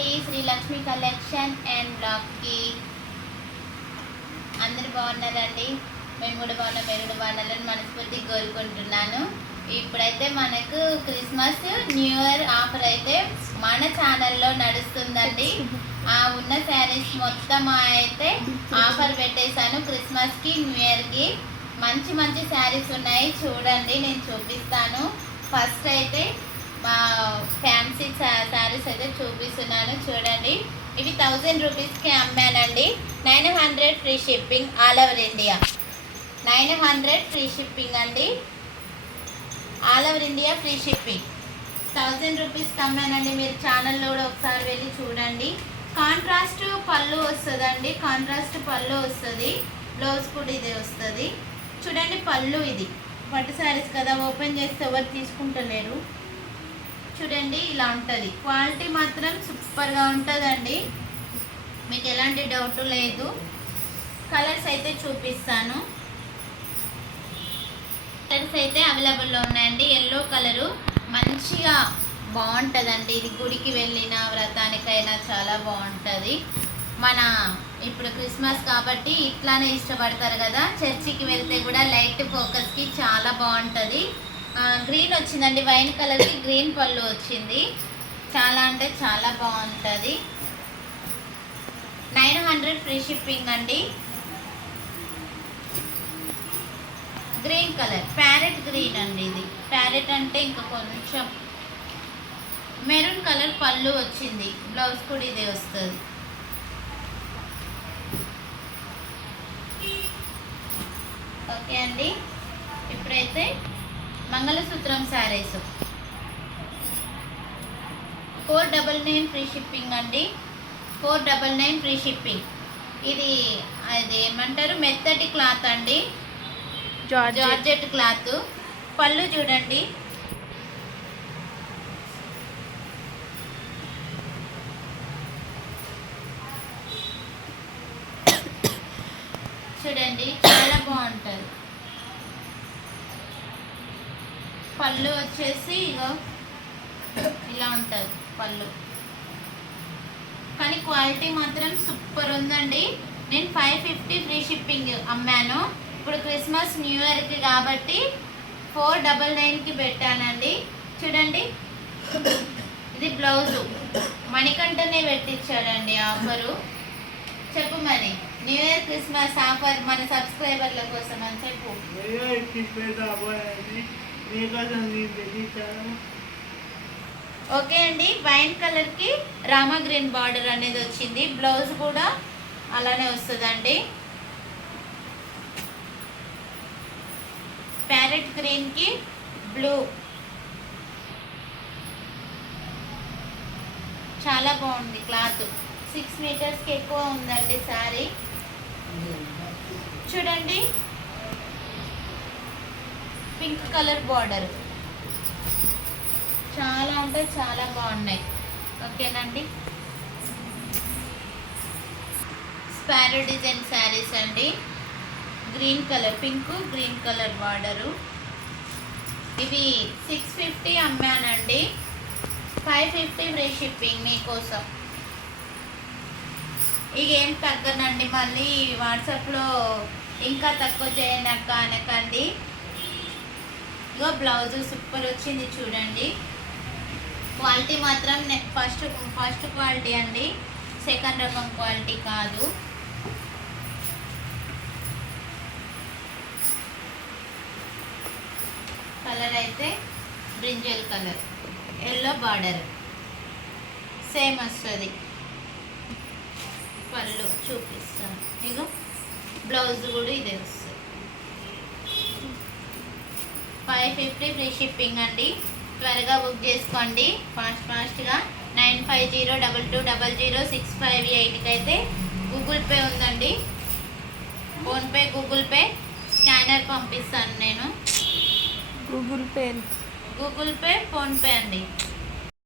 అండి Shri Lakshmi collection and బ్లాగ్కి అందరు బాగున్నారండి. మేము కూడా బాగున్నాం, మీరు కూడా బాగున్నారని మనస్ఫూర్తిగా కోరుకుంటున్నాను. ఇప్పుడైతే మనకు క్రిస్మస్ న్యూ ఇయర్ ఆఫర్ అయితే మన ఛానల్లో నడుస్తుందండి. ఉన్న శారీస్ మొత్తం అయితే ఆఫర్ పెట్టేశాను. క్రిస్మస్కి న్యూ ఇయర్కి మంచి మంచి శారీస్ ఉన్నాయి, చూడండి నేను చూపిస్తాను. ఫస్ట్ అయితే మా ఫ్యాన్సీ శారీస్ అయితే చూపిస్తున్నాను, చూడండి. ఇవి 1000 రూపీస్కి అమ్మానండి. 900 free shipping all over India. 900 free shipping అండి, all over India free shipping. 1000 రూపీస్కి అమ్మానండి. మీరు ఛానల్లో కూడా ఒకసారి వెళ్ళి చూడండి. కాంట్రాస్ట్ పళ్ళు వస్తుందండి, కాంట్రాస్ట్ పళ్ళు వస్తుంది. బ్లౌజ్ కూడా ఇదే వస్తుంది. చూడండి పళ్ళు, ఇది పట్టు శారీస్ కదా, ఓపెన్ చేస్తే ఎవరు తీసుకుంటలేరు. చూడండి ఇలా ఉంటుంది. క్వాలిటీ మాత్రం సూపర్గా ఉంటుందండి, మీకు ఎలాంటి డౌట్ లేదు. కలర్స్ అయితే చూపిస్తాను. కలర్స్ అయితే అవైలబుల్లో ఉన్నాయండి. ఎల్లో కలరు మంచిగా బాగుంటుందండి. ఇది గుడికి వెళ్ళిన వ్రతానికైనా చాలా బాగుంటుంది. మన ఇప్పుడు క్రిస్మస్ కాబట్టి ఇట్లానే ఇష్టపడతారు కదా, చర్చికి వెళ్తే కూడా లైట్ ఫోకస్కి చాలా బాగుంటుంది. గ్రీన్ వచ్చిందండి, వైన్ కలర్కి గ్రీన్ పళ్ళు వచ్చింది. చాలా అంటే చాలా బాగుంటుంది. 900 ఫ్రీ షిప్పింగ్ అండి. గ్రీన్ కలర్ ప్యారెట్ గ్రీన్ అండి, ఇది ప్యారెట్ అంటే ఇంకా కొంచెం మెరూన్ కలర్ పళ్ళు వచ్చింది. బ్లౌజ్ కూడా ఇదే వస్తుంది. ఓకే అండి, ఇప్పుడైతే మంగళసూత్రం శారీస్ 499 ఫ్రీ షిప్పింగ్ అండి. 499 ఫ్రీ షిప్పింగ్. ఇది అది ఏమంటారు, మెత్తటి క్లాత్ అండి, జార్జెట్ క్లాత్. పళ్ళు చూడండి, చూడండి చాలా బాగుంటుంది. పళ్ళు వచ్చేసి ఇగో ఇలా ఉంటుంది పళ్ళు, కానీ క్వాలిటీ మాత్రం సూపర్ ఉందండి. నేను 550 ఫ్రీ షిప్పింగ్ అమ్మాను. ఇప్పుడు క్రిస్మస్ న్యూ ఇయర్కి కాబట్టి 499కి పెట్టానండి. చూడండి ఇది బ్లౌజు, మణికంఠనే పెట్టించాడండి ఆఫరు. చెప్పు మరి, న్యూ ఇయర్ క్రిస్మస్ ఆఫర్ మన సబ్స్క్రైబర్ల కోసం అని చెప్పు. ఓకే అండి, వైన్ కలర్కి రామా గ్రీన్ బార్డర్ అనేది వచ్చింది. బ్లౌజ్ కూడా అలానే వస్తుందండి. ప్యారెట్ గ్రీన్కి బ్లూ, చాలా బాగుంది క్లాత్. 6 మీటర్స్కి ఎక్కువ ఉందండి శారీ. చూడండి పింక్ కలర్ బార్డర్, చాలా అంటే చాలా బాగున్నాయి. ఓకేనండి, స్పారో డిజైన్ శారీస్ అండి. Green colour, pink green colour border. ఇవి 650 అమ్మానండి. 550 ఫ్రీ షిప్పింగ్ మీకోసం. ఇక ఏం తగ్గనండి, మళ్ళీ వాట్సాప్లో ఇంకా తక్కువ చేయండి అక్క అనకండి. ఇగో బ్లౌజ్ సూపర్ వచ్చింది చూడండి. క్వాలిటీ మాత్రం ఫస్ట్ క్వాలిటీ అండి, సెకండ్ రకం క్వాలిటీ కాదు. కలర్ అయితే brinjal colour, yellow border same వస్తుంది. పళ్ళు చూపిస్తాను, ఇగో బ్లౌజ్ కూడా ఇదే వస్తుంది. 550 ఫ్రీ షిప్పింగ్ అండి. త్వరగా బుక్ చేసుకోండి ఫాస్ట్గా. 9502200658కి అయితే గూగుల్ పే ఉందండి. ఫోన్పే, గూగుల్ పే, స్కానర్ పంపిస్తాను నేను. గూగుల్ పే, ఫోన్పే అండి.